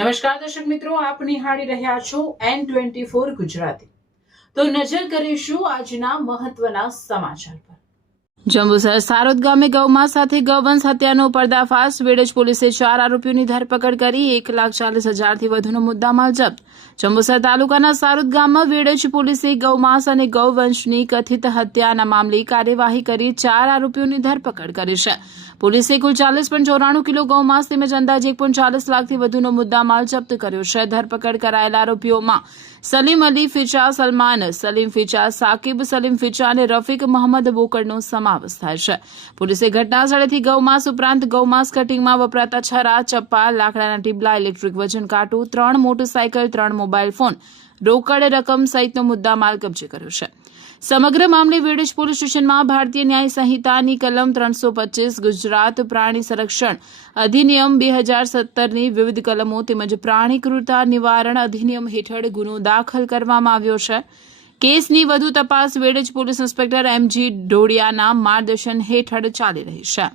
નમસ્કાર દર્શક મિત્રો, આપ નિહાળી રહ્યા છો N24 ગુજરાતી। તો નજર કરીશું આજના મહત્વના સમાચાર પર। જંબુસર સારોદ ગામે ગૌમાતા સાથે ગૌવંશ હત્યાનો પર્દાફાશ। વેડજ પોલીસે 4 આરોપીઓની ધરપકડ કરી 1,40,000થી વધુનો મુદ્દામાલ જપ્ત। જંબુસર તાલુકાના સારોદ ગામમાં વેડજ પોલીસે ગૌમાંસ અને ગૌવંશની કથિત હત્યાના મામલે કાર્યવાહી કરી 4 આરોપીઓની ધરપકડ કરી છે। પોલીસે કુલ 40.94 કિલો ગૌમાંસ તેમજ અંદાજે 1.40 લાખથી વધુનો મુદ્દામાલ જપ્ત કર્યો છે। ધરપકડ કરાયેલા આરોપીઓમાં સલીમ અલી ફીચા, સલમાન સલીમ ફીચા, સાકિબ સલીમ ફીચા અને રફીક મોહમ્મદ બોકડનો સમાવેશ થાય છે। પોલીસે ઘટના સ્થળેથી ગૌમાંસ ઉપરાંત ગૌમાંસ કટિંગમાં વપરાતા છરા, ચપ્પા, લાકડાના ટીબલા, ઇલેક્ટ્રિક વજન કાંટો, 3 મોટરસાયકલ, 3 મોબાઈલ ફોન, રોકડ રકમ સહિતનો મુદ્દામાલ કબજે કર્યો છે। સમગ્ર મામલે વેડજ પોલીસ સ્ટેશનમાં ભારતીય ન્યાય સંહિતાની કલમ 325, ગુજરાત પ્રાણી સંરક્ષણ અધિનિયમ 2017ની વિવિધ કલમો તેમજ પ્રાણી ક્રૂરતા નિવારણ અધિનિયમ હેઠળ ગુનો દાખલ કરવામાં આવ્યો છે। કેસની વધુ તપાસ વેડજ પોલીસ ઇન્સ્પેક્ટર MG ઢોડિયાના માર્ગદર્શન હેઠળ ચાલી રહી છે।